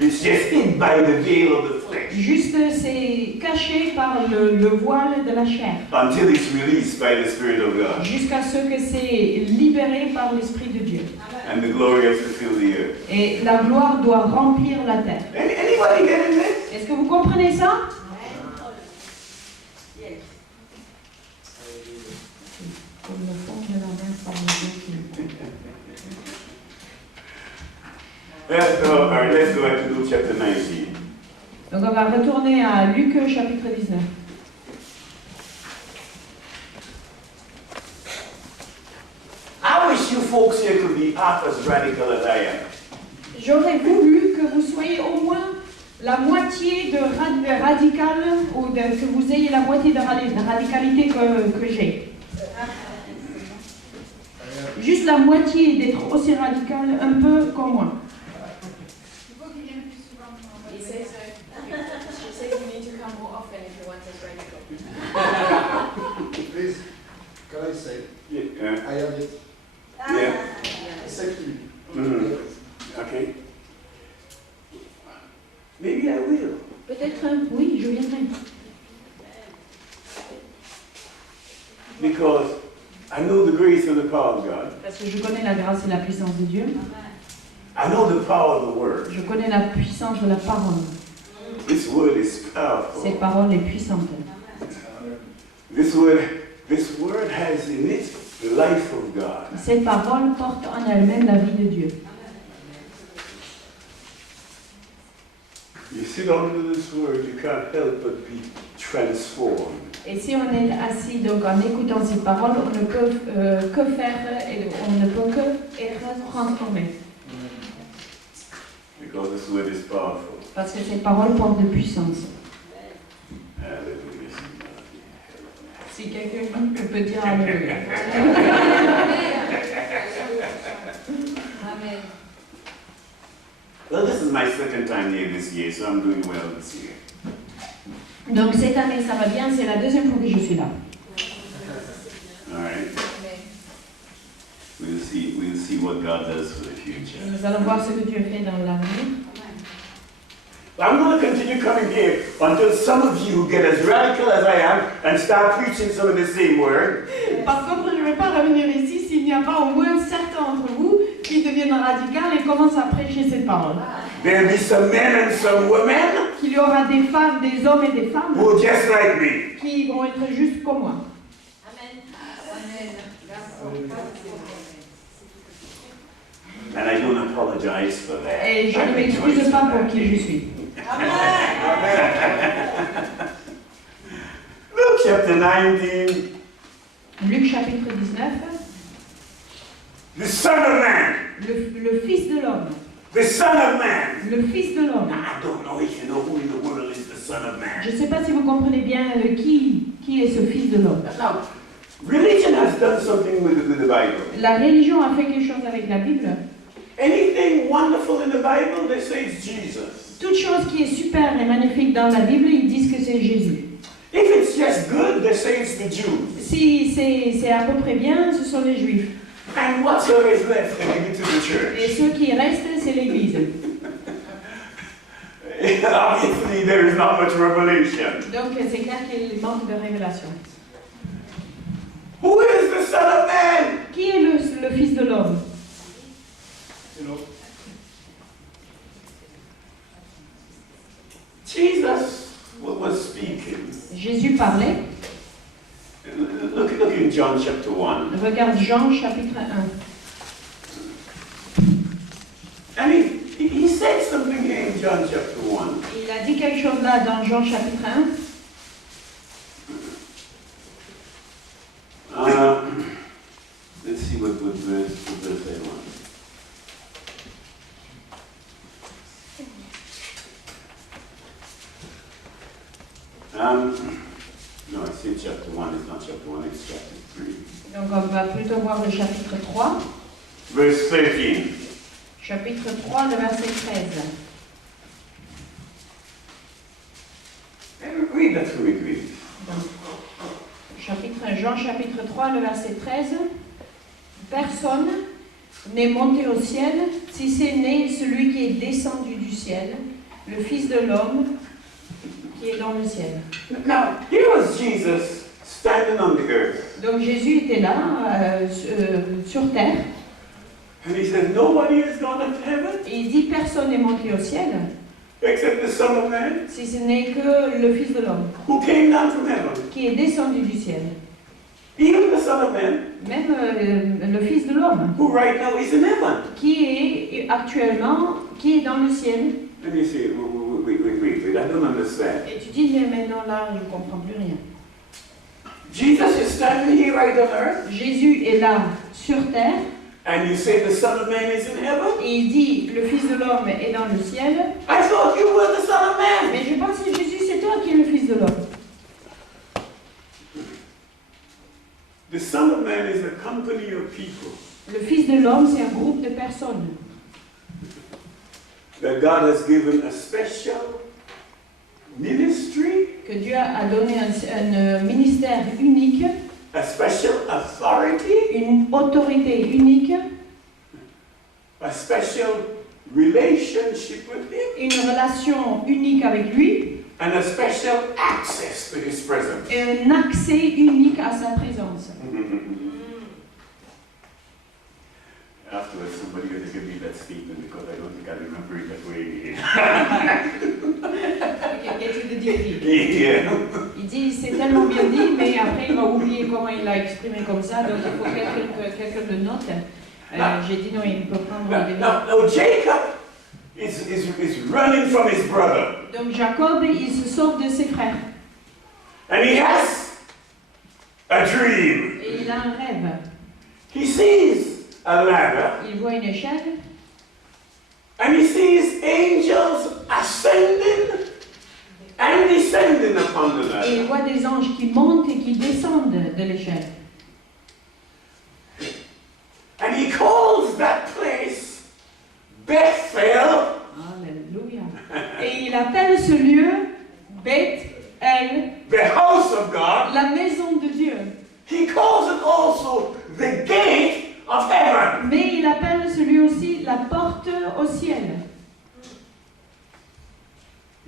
It's just hid by the veil of the flesh. Juste, c'est caché par le voile de la chair. Until it's released by the Spirit of God. Jusqu'à ce que c'est libéré par l'Esprit de Dieu. And the glory has to fill the earth. Et la gloire doit remplir la terre. Anybody getting this? Est-ce que vous comprenez ça? Comme le fond de la main par les yeux. Let's go back to Luke chapter 19. Donc on va retourner à Luc chapitre 19. I wish you folks here could be half as radical as I am. J'aurais voulu que vous soyez au moins la moitié de radical, ou que vous ayez la moitié de radicalité que j'ai. Juste la moitié d'être aussi radical, un peu comme moi. Please, can I say? Yeah. I have it. Yeah. Exactly. Mm. Okay. Maybe I will. Peut-être, oui, je viendrai. Because I know the grace and the power of God. Parce que je connais la grâce et la puissance de Dieu. I know the power of the Word. Je connais la puissance de la parole. This Word is powerful. Cette parole est puissante. This word has in it the life of God. Cette parole porte en elle-même la vie de Dieu. You sit under this word, you can't help but be transformed. Et si on est assis donc en écoutant cette parole, on ne peut que faire et on ne peut que être transformé. Because this word is powerful. Parce que cette parole porte de puissance. Hallelujah. Si quelqu'un peut dire Alléluia. Amen. Well, this is my second time here this year, so I'm doing well this year. Donc cette année ça va bien, c'est la deuxième fois que je suis là. All right. Amen. We'll see what God does for the future. Nous allons voir ce que Dieu fait dans l'avenir. I'm going to continue coming here until some of you get as radical as I am and start preaching some of the same word. Par contre, je ne vais pas revenir ici s'il n'y a pas au moins certains d'entre vous qui deviennent radicaux et commencent à prêcher cette parole. There'll be some men and some women Qu'il y aura des femmes, des hommes et des femmes who are just like me. qui vont être juste comme moi. Amen. And I don't apologize for that. Et je ne m'excuse pas pour qui je suis. Luke 19, Luc chapitre 19. the Son of Man, Le Fils de l'homme. the Son of Man. Le Fils de l'homme. Now, I don't know if you know who in the world is the Son of Man. Je ne sais pas si vous comprenez bien qui est ce Fils de l'homme. Now, religion has done something with the Bible. La religion a fait quelque chose avec la Bible. Anything wonderful in the Bible, they say it's Jesus. Toute chose qui est super et magnifique dans la Bible, ils disent que c'est Jésus. If it's just good, they say it's the Jews. Si c'est à peu près bien, ce sont les Juifs. And whatsoever is left, they give it to the Et church. ceux qui restent, c'est l'Église. Obviously, there is not much revelation. Donc c'est clair qu'il manque de révélation. Who is the Son of Man? Qui est le Fils de l'homme? You know, Jesus was speaking. Jésus parlait. Look in John chapter 1. Regarde Jean chapitre 1. And he said something here in John chapter 1. Il a dit quelque chose là dans Jean chapitre 1. Let's see what verse I want. No, I see chapter 1. It's not chapter 1, it's chapter 3. Donc on va plutôt voir le chapitre 3. Verse 13. Chapitre 3, le verset 13. Read that for me, please. Jean chapitre 3, le verset 13. Personne n'est monté au ciel, si ce n'est celui qui est descendu du ciel, le Fils de l'homme qui est dans le ciel. Now, here was Jesus standing on the earth. Donc Jésus était là, sur terre, And he said, nobody has gone up to heaven et il dit personne n'est monté au ciel, except the Son of Man, si ce n'est que le Fils de l'homme, who came down from heaven. qui est descendu du ciel. Even the Son of Man, Même le Fils de l'homme, who right now is in heaven. qui est actuellement, qui est dans le ciel. And you say, wait, I don't understand. Et tu dis, mais maintenant là, je ne comprends plus rien. Jesus is standing here right on earth, Jésus est là, sur terre, and you say the Son of Man is in heaven? et il dit, le Fils de l'homme est dans le ciel. I thought you were the Son of Man. Mais je pense que Jésus, c'est toi qui es le Fils de l'homme. The Son of Man is a company of people Le Fils de l'homme, c'est un groupe de personnes that God has given a special ministry, que Dieu a donné un ministère unique, a special authority, une autorité unique, a special relationship with Him, une relation unique avec lui and a special access to His presence. et un accès unique à sa présence. Afterwards, somebody going to give me that statement because I don't think I remember it that way. Okay, get to the degree. Yeah. Il dit, c'est tellement bien dit, mais après il va oublier comment il l'a exprimé comme ça, donc il faut que quelqu'un le note. J'ai dit non, il peut prendre des notes. Now Jacob is running from his brother. Donc Jacob, il se sauve de ses frères. And he has a dream. Et il a un rêve. He sees a ladder Il voit une échelle and he sees angels ascending and descending upon the et il ladder. voit des anges qui montent et qui descendent de l'échelle. And he calls that place Bethel, Alléluia. Et il appelle ce lieu Beth-El, the house of God. la maison de Dieu. He calls it also the gate of heaven. Mais il appelle ce lieu aussi la porte au ciel.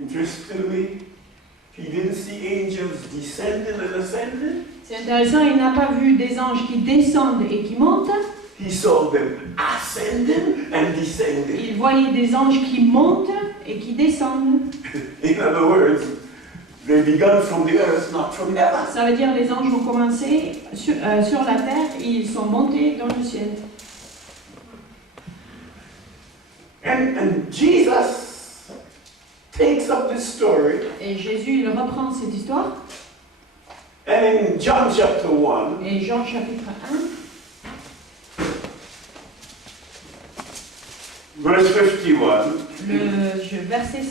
Interestingly, he didn't see angels descending and ascending. C'est intéressant, il n'a pas vu des anges qui descendent et qui montent. He saw them ascending and descending. Il voyait des anges qui montent et qui descendent. In other words, they began from the earth, not from heaven. Ça veut dire les anges ont commencé sur la terre et ils sont montés dans le ciel. And Jesus takes up this story Et Jésus, il reprend cette histoire and And in John chapter 1, Et Jean chapitre 1, verse 51, verset